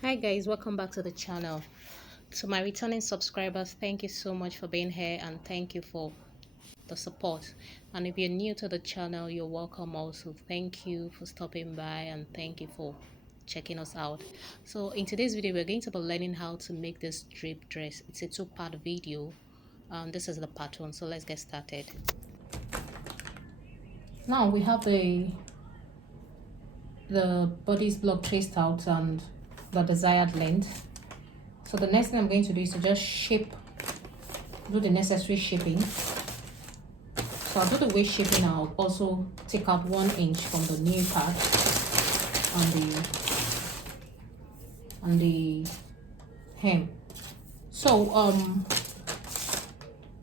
Hi guys, welcome back to the channel. To my returning subscribers, thank you so much for being here and thank you for the support. And if you're new to the channel, you're welcome also. Thank you for stopping by and thank you for checking us out. So in today's video, we're going to be learning how to make this drape dress. It's a two-part video. This is the part one, so let's get started. Now we have the bodice block traced out and the desired length. So the next thing I'm going to do is to just do the necessary shaping. So I'll do the waist shaping. I'll also take out 1 inch from the new part on the hem. So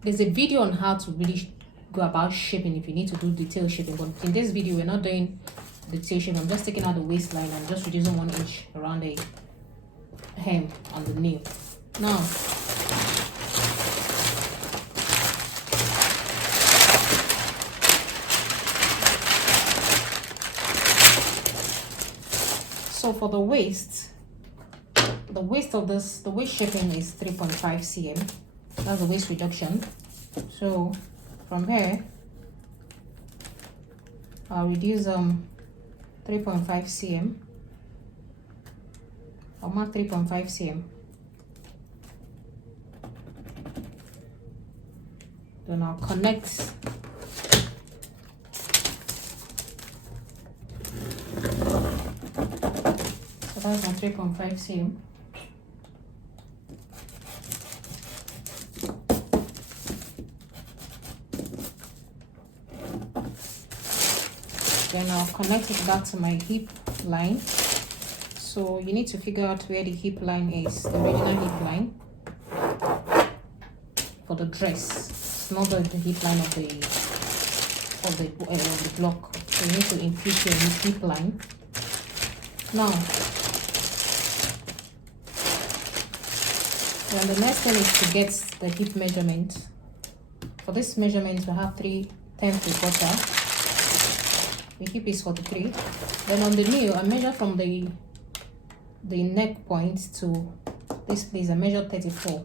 there's a video on how to really go about shaping if you need to do detail shaping, but in this video we're not doing detail shaping. I'm just taking out the waistline and just reducing 1 inch around the hem on the nail. Now so for the waist of this, the waist shaping is 3.5 cm. That's the waist reduction. So from here I'll reduce 3.5 cm. I'll mark 3.5 cm. Then I'll connect so that's my 3.5 cm. Then I'll connect it back to my hip line. So you need to figure out where the hip line is, the original hip line for the dress. It's not the hip line of the block. So you need to impute your hip line. Now, then the next thing is to get the hip measurement. For this measurement, we have 10 3/4. The hip is 43. Then on the nail, I measure from the neck point to this place. I measure 34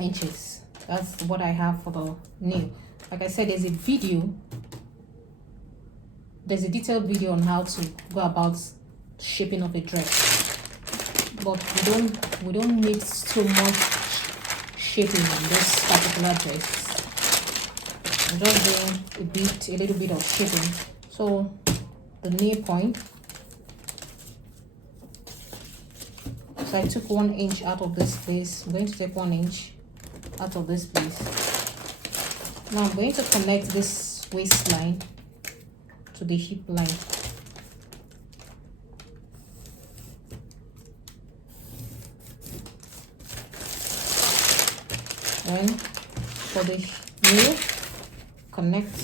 inches. That's what I have for the nail. Like I said, there's a detailed video on how to go about shaping of a dress, but we don't need so much shaping on this particular dress. I'm just doing a little bit of shaping. So the nail point, so I took 1 inch out of this place. I'm going to take 1 inch out of this place. Now I'm going to connect this waistline to the hip line. Then for the nail, connect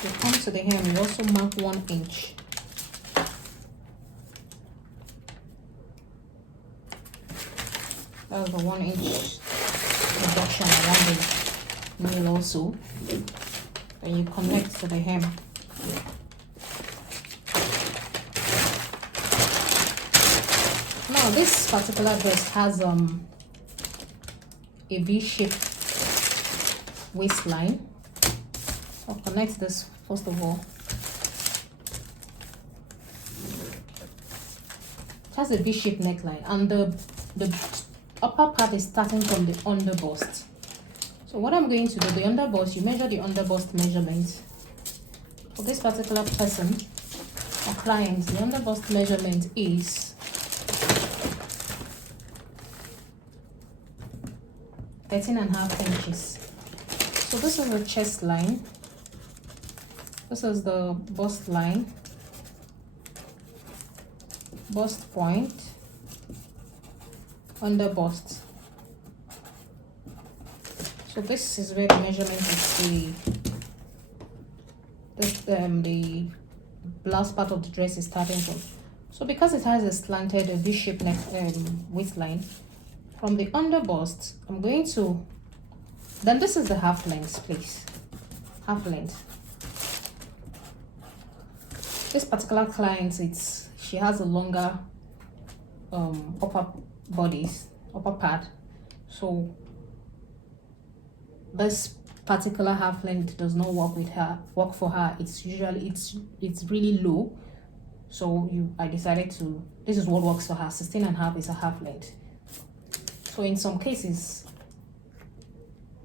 to come to the hem. We also mark 1 inch. That's the 1 inch reduction around the nail also. Then you connect to the hem. Now this particular dress has a V-shaped waistline. I'll connect this first of all. It has a V-shaped neckline and the upper part is starting from the underbust. So what I'm going to do, the underbust, you measure the underbust measurement. For this particular person or client, the underbust measurement is 13.5 inches. So this is the chest line. This is the bust line, bust point, under bust. So this is where the measurement is the blouse part of the dress is starting from. So because it has a slanted V-shaped waistline, from the under bust, I'm going to, then this is the half length, please. Half length. this particular client, she has a longer upper bodice, upper part, so this particular half length does not work for her. It's usually it's really low, so I decided to, this is what works for her. 16.5 is a half length. So in some cases,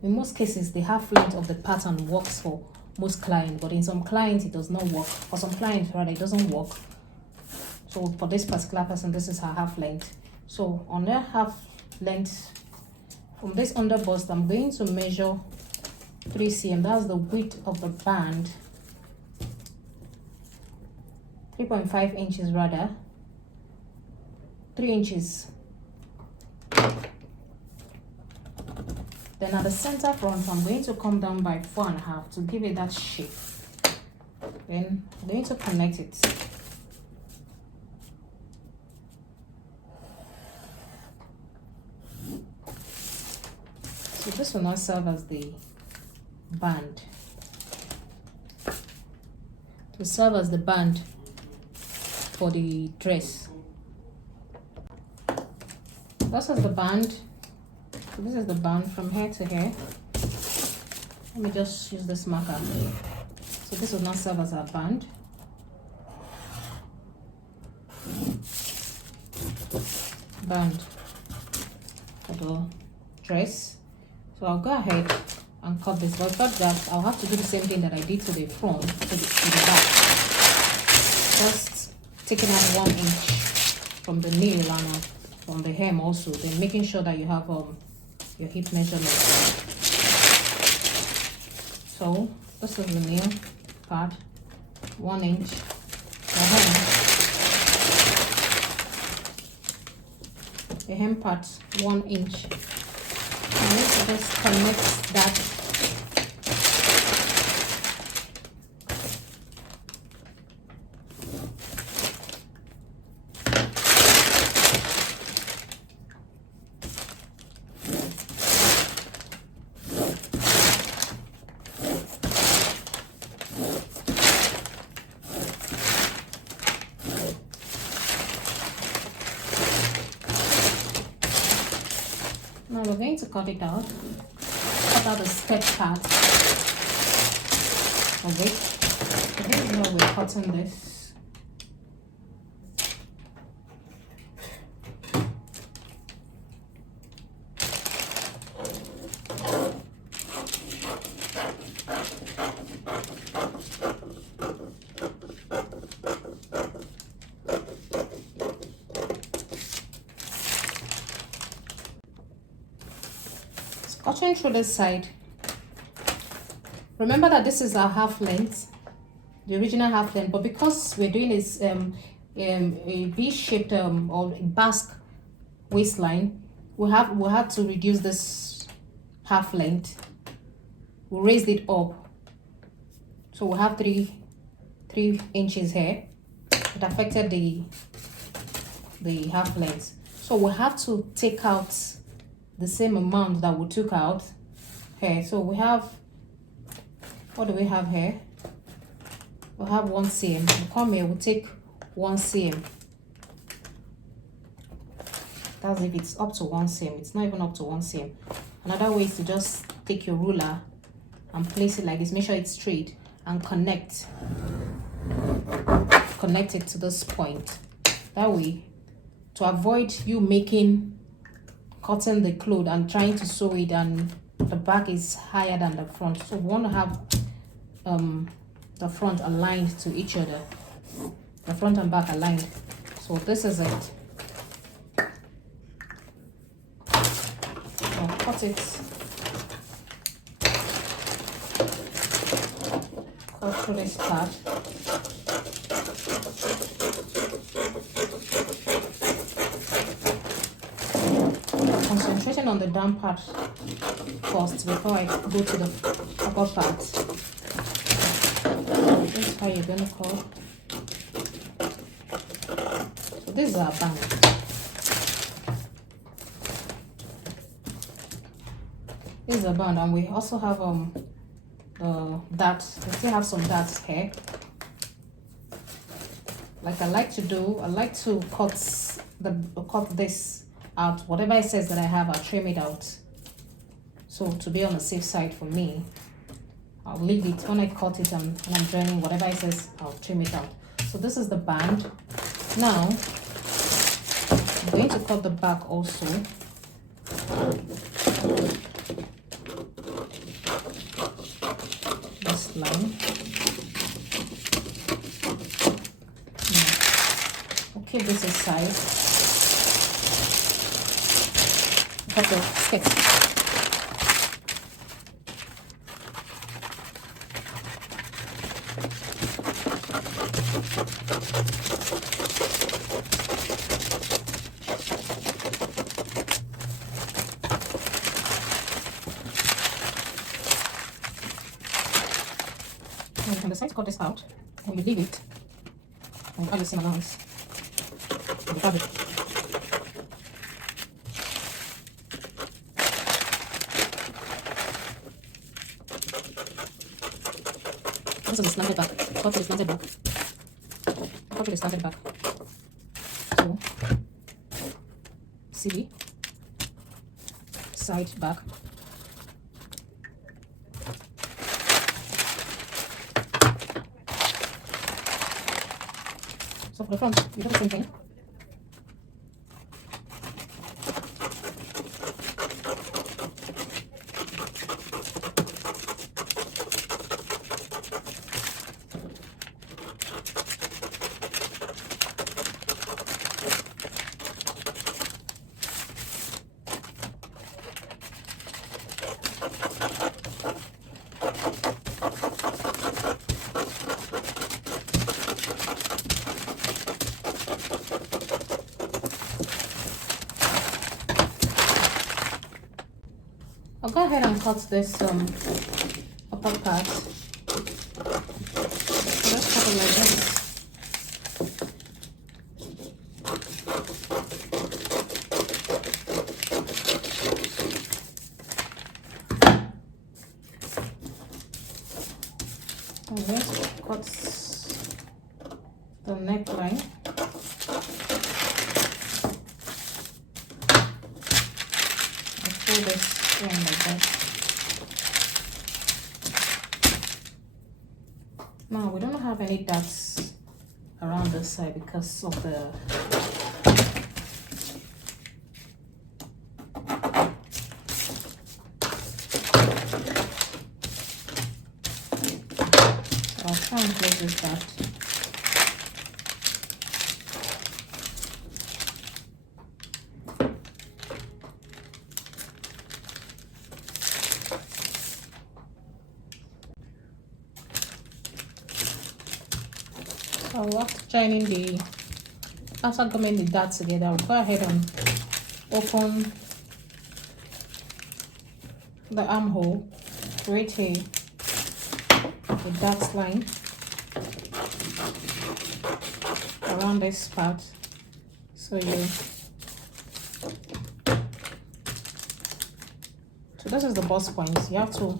in most cases, the half length of the pattern works for most clients, but in some clients it does not work. For some clients rather, it doesn't work. So for this particular person, this is her half length. So on her half length, from this under bust, I'm going to measure 3 cm. That's the width of the band. 3.5 inches rather. 3 inches. Then at the center front, I'm going to come down by 4.5 to give it that shape. Then I'm going to connect it. So this will now serve as the band. To serve as the band for the dress. This is the band. So this is the band from here to here. Let me just use this marker. So this will now serve as our band. Band for the dress. So I'll go ahead and cut this, but for that I'll have to do the same thing that I did to the front, to the back. Just taking out 1 inch from the nail and from the hem also, then making sure that you have your hip measurement. So this is the nail part, 1 inch. The hem part, 1 inch. And let's just connect that. Now we're going to cut it out. Cut out the skirt part of it. So this is how we're cutting this. Cutting through this side. Remember that this is our half length, the original half length, but because we're doing this a V-shaped or basque waistline, we have to reduce this half length. We raised it up, so we have 3 inches here. It affected the half length, so we have to take out the same amount that we took out here. So we have, what do we have here? We have 1 cm. We come here, we take 1 cm. That's if it's up to 1 cm. It's not even up to 1 cm. Another way is to just take your ruler and place it like this. Make sure it's straight and connect it to this point. That way, to avoid you cutting the cloth and trying to sew it and the back is higher than the front, so we want to have the front aligned to each other, the front and back aligned. So this is it. I'll cut it, cut through this part. Concentrating on the down part first before I go to the upper part. This is how you're going to cut. So this is our band. This is a band, and we also have the darts. We still have some darts here. like I like to do, I like to cut this out. Whatever it says that I have, I'll trim it out. So to be on the safe side for me, I'll leave it. When I cut it and I'm joining, whatever it says, I'll trim it out. So this is the band. Now I'm going to cut the back also. This line. Keep this aside. Cut the skirt. And you can decide to cut this out, and you leave it, and you add the same allowance. The fabric. This is the slanted back. Cut to the slanted back. Cut to the slanted back. So, CD, side, back. So for the front, you do the same thing. I'll go ahead and cut this upper part. So let's cut it like this. I'm going to cut the neckline. And fold this in like that. Now we don't have any dots around this side because of the I'll try and close this dot. So after joining after gluing the dots together, I'll go ahead and open the armhole, create a dot line around this part. So this is the bust point. You have to,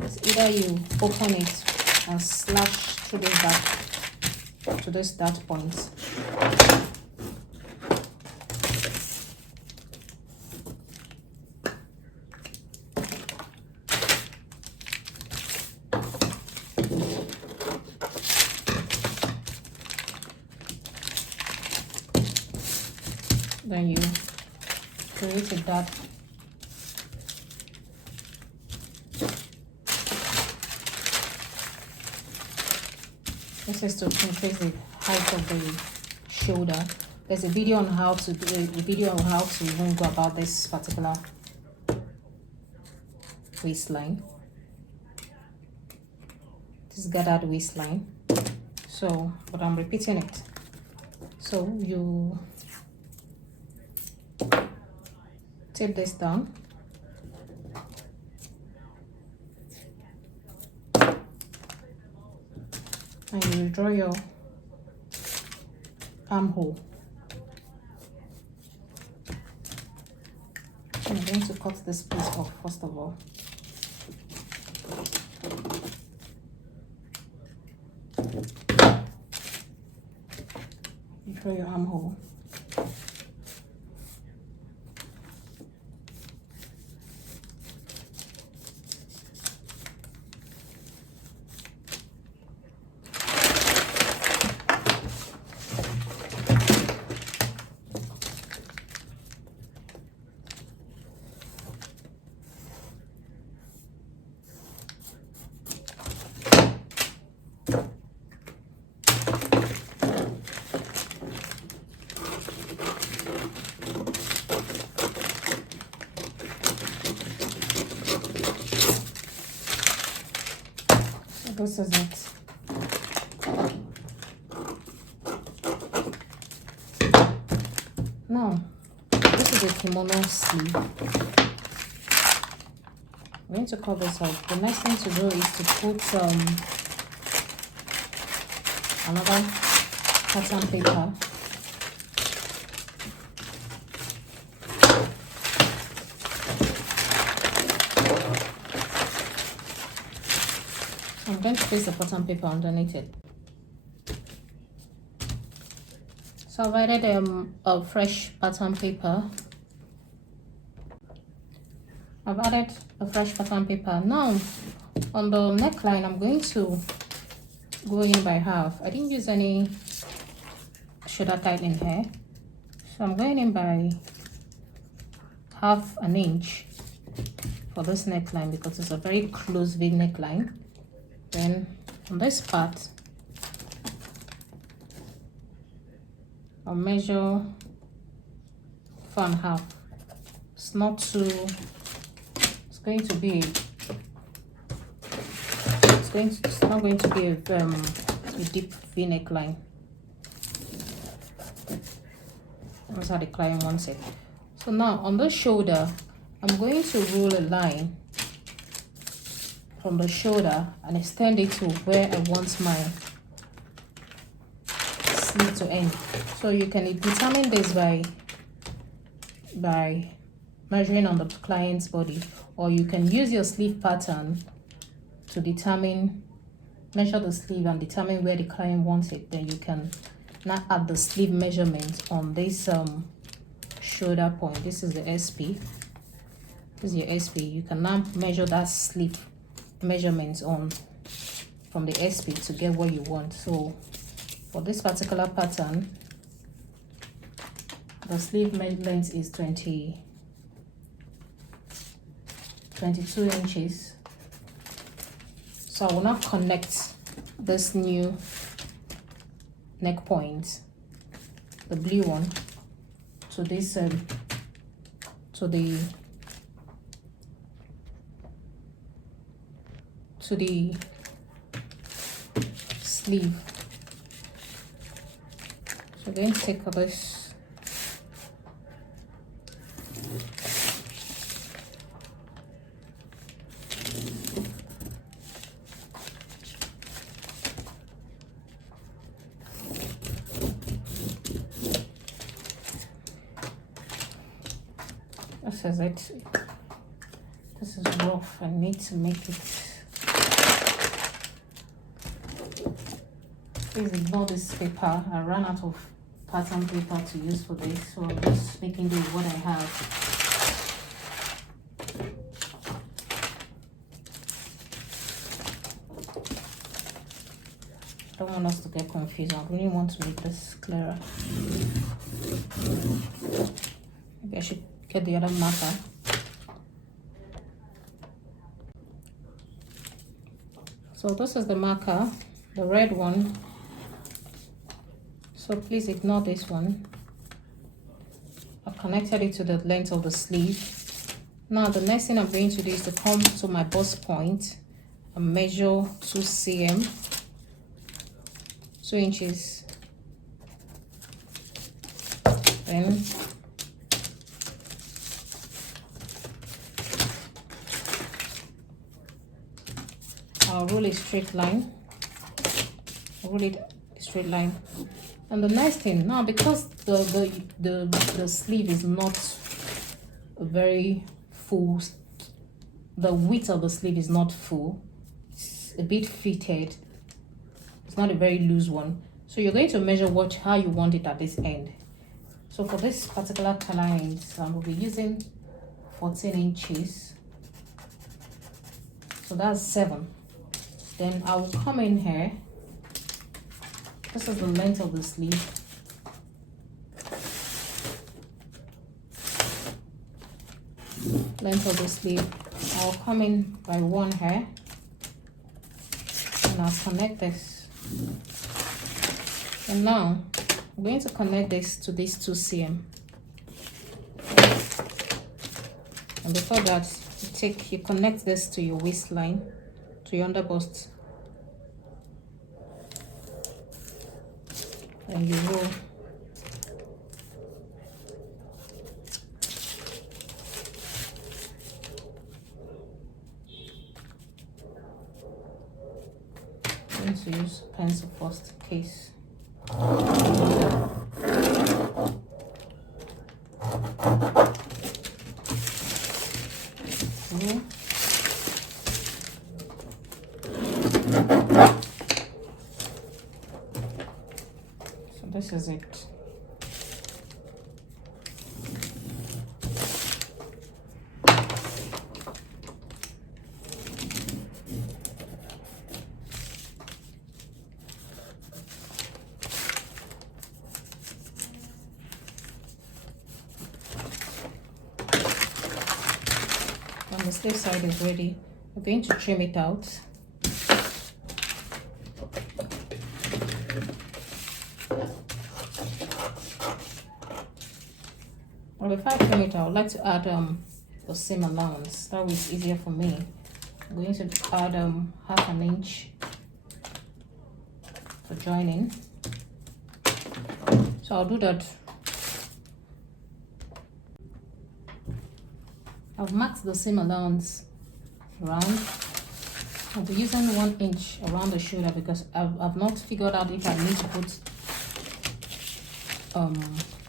it's either you open it and slash through this dot to this dot point. Then you create a dot. This is to increase the height of the shoulder. There's a video on how to do even go about this particular waistline. This gathered waistline. So, but I'm repeating it. So you tape this down. And you draw your armhole. I'm going to cut this piece off first of all. for your armhole. This is it. Now, this is a kimono sleeve. I'm going to cut this out. The next thing to do is to put another pattern paper. I'm going to place the pattern paper underneath it. So I've added a fresh pattern paper. I've added a fresh pattern paper. Now on the neckline, I'm going to go in by half. I didn't use any shoulder tightening here, so I'm going in by half an inch for this neckline because it's a very close V neckline. Then on this part, I'll measure 4.5. It's not too. It's going to be. It's not going to be a deep V neckline. That's how the client wants it. So now on the shoulder, I'm going to roll a line from the shoulder and extend it to where I want my sleeve to end. So you can determine this by measuring on the client's body, or you can use your sleeve pattern to measure the sleeve and determine where the client wants it. Then you can now add the sleeve measurement on this shoulder point. This is the SP. This is your SP. You can now measure that sleeve measurements from the SP to get what you want. So for this particular pattern, the sleeve length is 22 inches. So I will now connect this new neck point, the blue one, to this to the sleeve. So I'm going to take this this is it. This is rough. I need to make it. Please ignore this paper. I ran out of pattern paper to use for this, so I'm just making do with what I have. I don't want us to get confused. I really want to make this clearer. Maybe I should get the other marker. So this is the marker, the red one. So please ignore this one. I've connected it to the length of the sleeve. Now the next thing I'm going to do is to come to my bust point and measure 2 cm, 2 inches. Then I'll roll a straight line. Roll it a straight line. And the next thing now, because the sleeve is not very full, the width of the sleeve is not full, it's a bit fitted, it's not a very loose one. So you're going to measure how you want it at this end. So for this particular color end, I will be using 14 inches. So that's 7. Then I will come in here. This is the length of the sleeve. Length of the sleeve. I'll come in by 1 hair. And I'll connect this. And now I'm going to connect this to these 2 cm. And before that, you connect this to your waistline, to your underbust, and you roll. I'm going to use pencil first in case. So this is it. When the sleeve side is ready, we're going to trim it out. Well, before I trim it, I would like to add the seam allowance. That way it's easier for me. I'm going to add half an inch for joining. So I'll do that. I've marked the seam allowance round. I'll be using 1 inch around the shoulder because I've not figured out if I need to put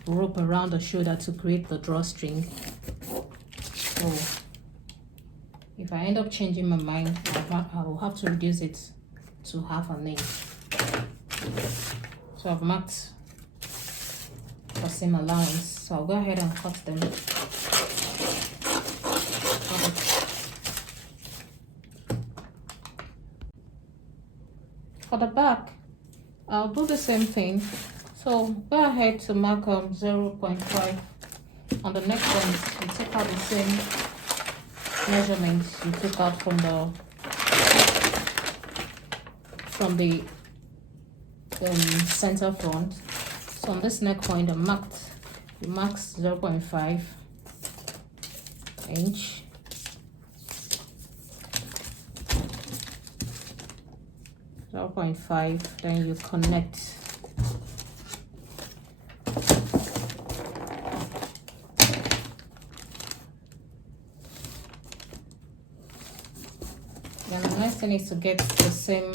rope around the shoulder to create the drawstring. So if I end up changing my mind, I will have to reduce it to half an inch. So I've marked for seam allowance. So I'll go ahead and cut them. For the back, I'll do the same thing. So go ahead to mark 0.5 on the neckline. You take out the same measurements you took out from the center front. So on this neck point, you mark 0.5 inch. Then you connect. Then the next thing is to get the same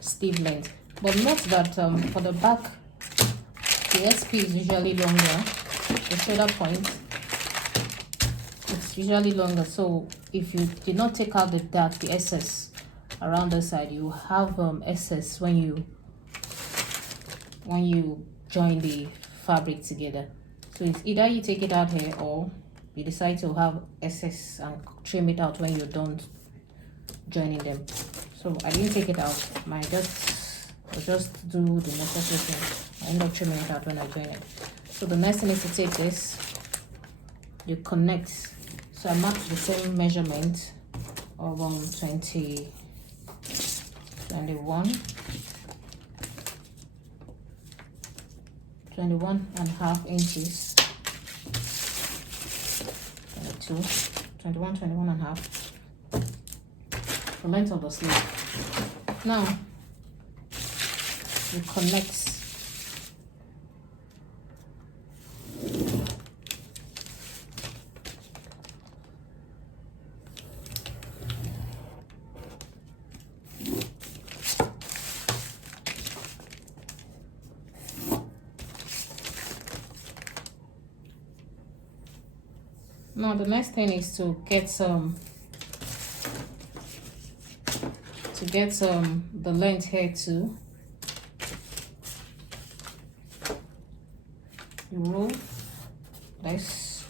sleeve length. But note that for the back, the SP is usually longer. The shoulder point, it's usually longer. So if you did not take out the excess around the side, you have excess when you join the fabric together. So it's either you take it out here or you decide to have excess and trim it out when you're done joining them. So I didn't take it out. I'll just do the necessary thing. I end up trimming it out when I join it. So the next thing is to take this, you connect. So I marked the same measurement of 21.5 inches, 21.5, the length of the sleeve. Now you connect. Now the next thing is to get the length here too. you roll this,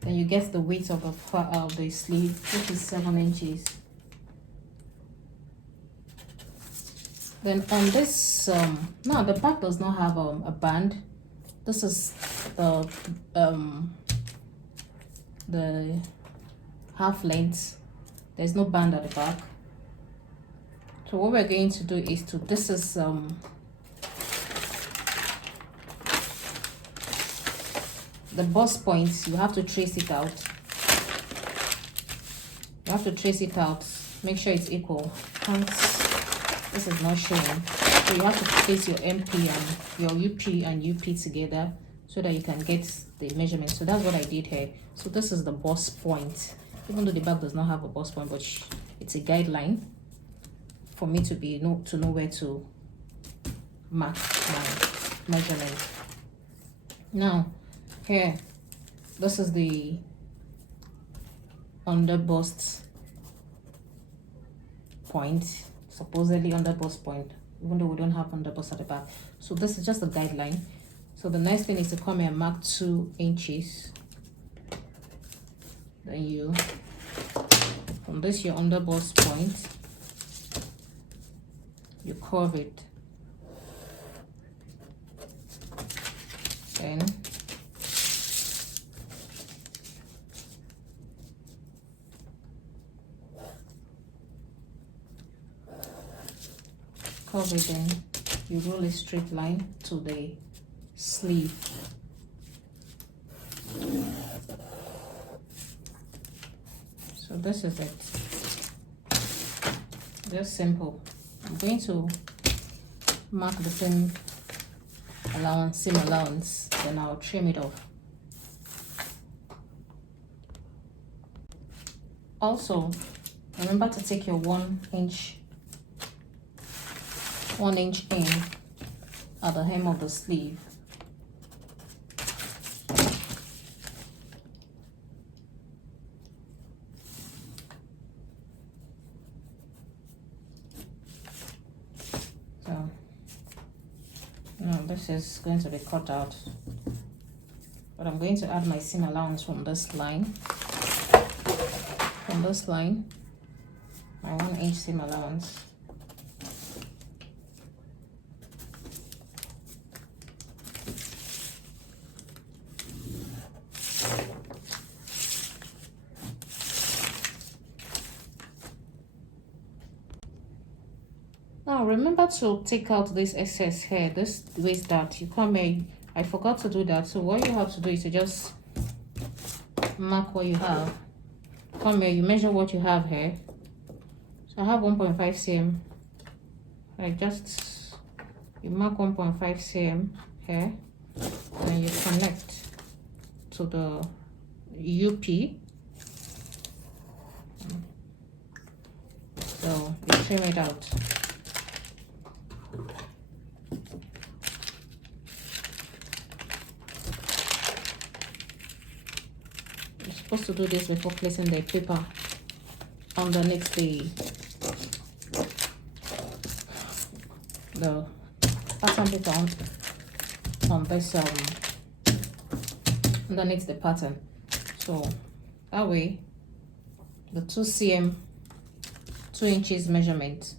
then you get the width of the sleeve, which is 7 inches. Then on this, now the back does not have a band. This is the half length. There's no band at the back. So what we're going to do is this is the bust points. You have to trace it out. You have to trace it out. Make sure it's equal. This is not showing. So you have to place your MP and your UP and UP together so that you can get the measurement. So that's what I did here. So this is the bust point. Even though the back does not have a bust point, but it's a guideline for me to know where to mark my measurement. Now here, this is the under bust point, supposedly under bust point, even though we don't have under bust at the back. So this is just a guideline. So the next thing is to come here and mark 2 inches. Then you, from this your under bust point, you curve it. Then curve it, then you roll a straight line to the sleeve. So this is it. Just simple. I'm going to mark the seam allowance, then I'll trim it off. Also, remember to take your 1 inch in at the hem of the sleeve. So now this is going to be cut out, but I'm going to add my seam allowance from this line. From this line, my 1 inch seam allowance. Now remember to take out this excess hair, this waist dart. You come here, I forgot to do that. So what you have to do is to just mark what you have. Come here, you measure what you have here. So I have 1.5 cm. You mark 1.5 cm here, and you connect to the UP. So you trim it out. Supposed to do this before placing the paper underneath the pattern paper on this underneath the pattern. So that way the 2 cm 2 inches measurement.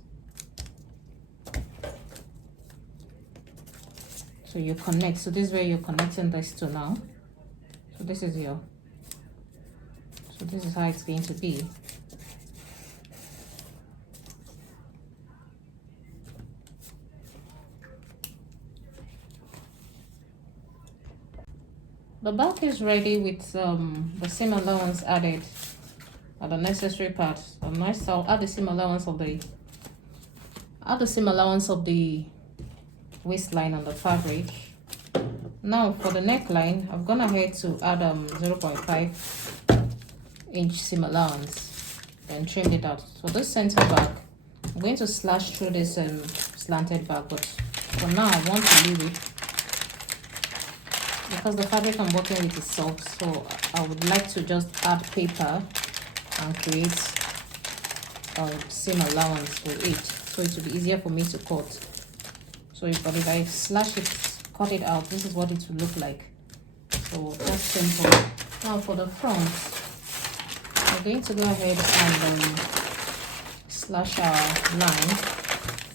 So you connect. So this is where you're connecting this to now. So this is your. So this is how it's going to be. The back is ready with the seam allowance added at the necessary parts. I'll add the seam allowance of the waistline on the fabric. Now for the neckline, I've gone ahead to add 0.5 inch seam allowance and trimmed it out. So this center back, I'm going to slash through this slanted back, but for now I want to leave it because the fabric I'm working with is soft. So I would like to just add paper and create a seam allowance with it, so it will be easier for me to cut. So if I slash it, cut it out, this is what it will look like. So that's simple. Now for the front, we're going to go ahead and slash our line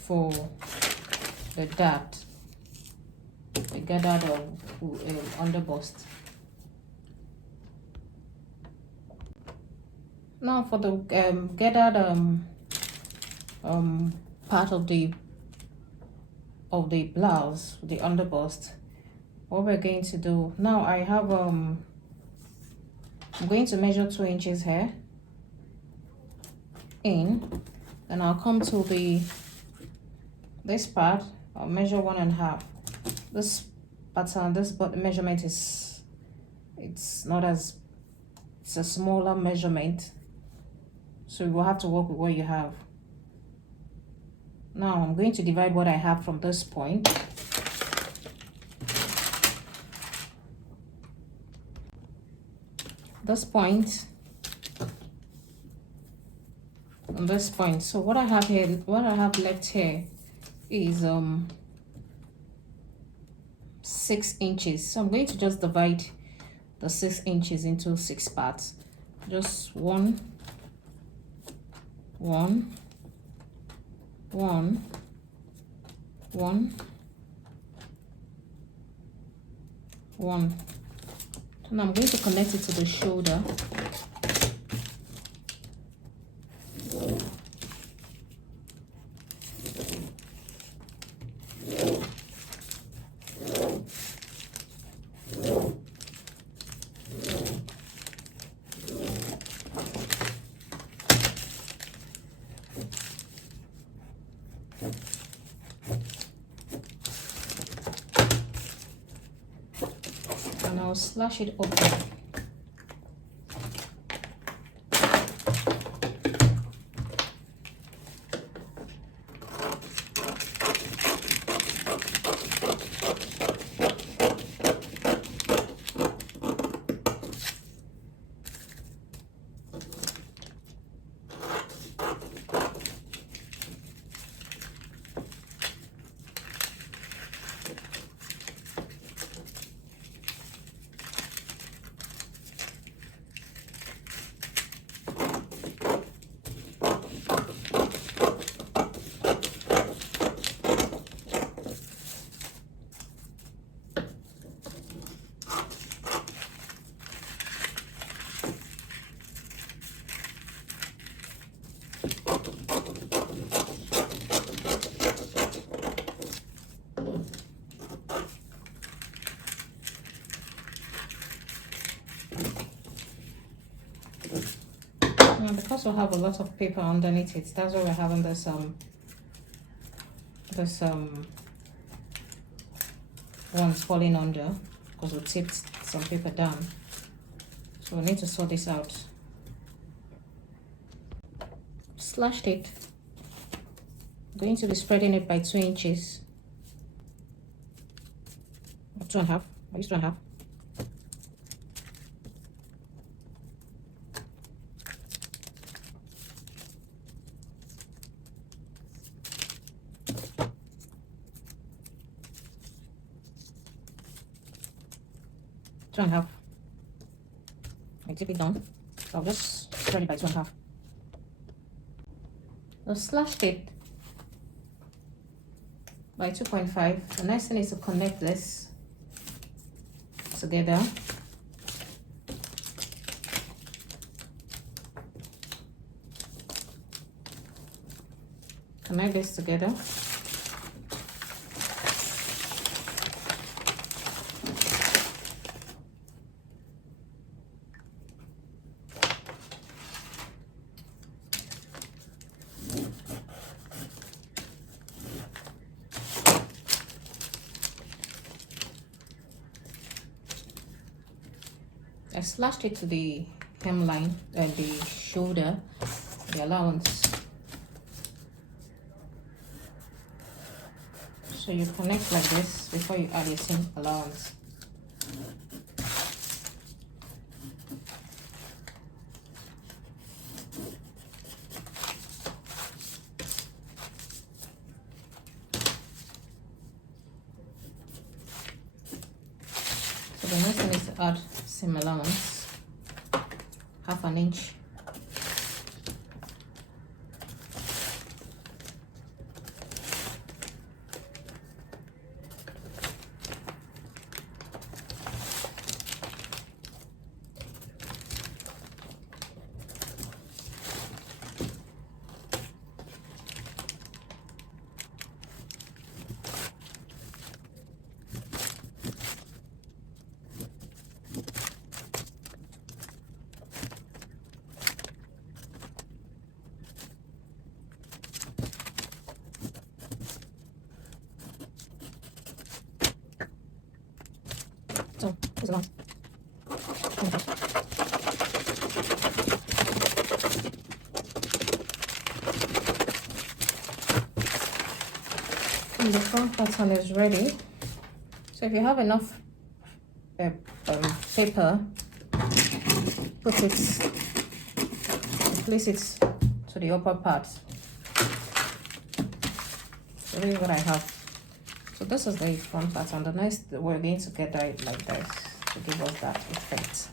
for the dart, the gathered under bust. Now for the gathered part of the blouse, the under bust, what we're going to do now, I have I'm going to measure 2 inches here in, and I'll come to this part. I'll measure 1.5. This pattern, this measurement is, it's a smaller measurement, so you will have to work with what you have. Now I'm going to divide what I have from this point. This point and this point. So what I have here, what I have left here is 6 inches. So I'm going to just divide the 6 inches into 6 parts. Just one, one, one, one, one. And I'm going to connect it to the shoulder. And I'll slash it open. Now because we have a lot of paper underneath it, that's why we're having this ones falling under, because we tipped some paper down. So we need to sort this out. Slashed it. I'm going to be spreading it by 2 inches. 2.5. I use 2.5. Two and a half. I tip it down, so I'll just spread it by 2.5. I'll slash it by 2.5. The next thing is to connect this together. Connect this together. I slashed it to the hemline and the shoulder, the allowance. So you connect like this before you add your seam allowance. So the next thing is to add seam allowance, half an inch. So, here's the last. And the front pattern is ready. So if you have enough paper, put it, place it to the upper part. So this is what I have. So this is the front pattern. The next, we're going to get it like this to give us that effect.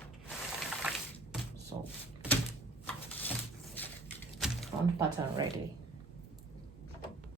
So front pattern ready.